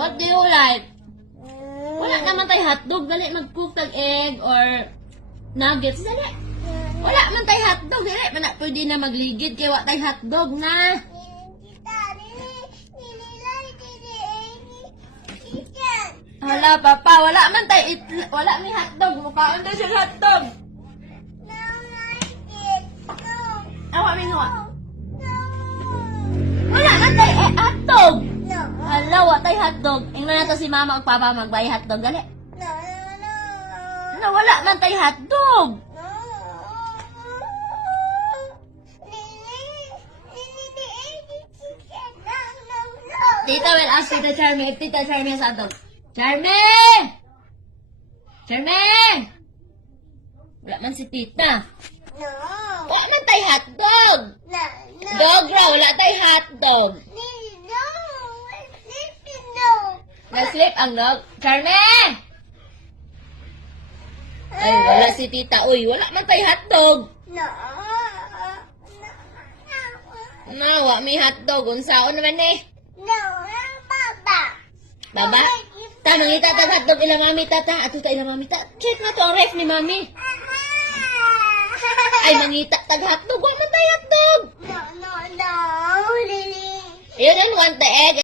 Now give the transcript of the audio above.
What do you like? Wala naman tayo hotdog. Dali mag-cook tag egg or nuggets. Dali. Wala man tayo hotdog. Dali. Mana pwede na magligid kaya wala tayo hotdog na. Hala, papa. Wala man tayo. Wala may hotdog. Mukhaon tayo siya hotdog. Awa, minuwa. Wala man tayo hotdog. Hala, wala tayo hotdog. Ingnan na to si mama o papa magbay hotdog. Dali. Wala man tayo hotdog. Tita will ask Tita Charmy if Tita Charmy has hotdog. Charmy! Charmy! Wala man si Tita. Wala man tayo hotdog. Dog raw, wala tayo hotdog. Nag-sleep ang dog. Charmy! Ay, wala si Tita. Uy, wala man tayo hotdog. Nawa, may hotdog. Unsaon naman eh. Baba? Ta, mangita ta hotdog ila mami tata. Ato ta ila mami ta. Check na to ang ref ni mami. Ay, mangita tag hotdog. Wala man tayo hotdog. You don't want the egg.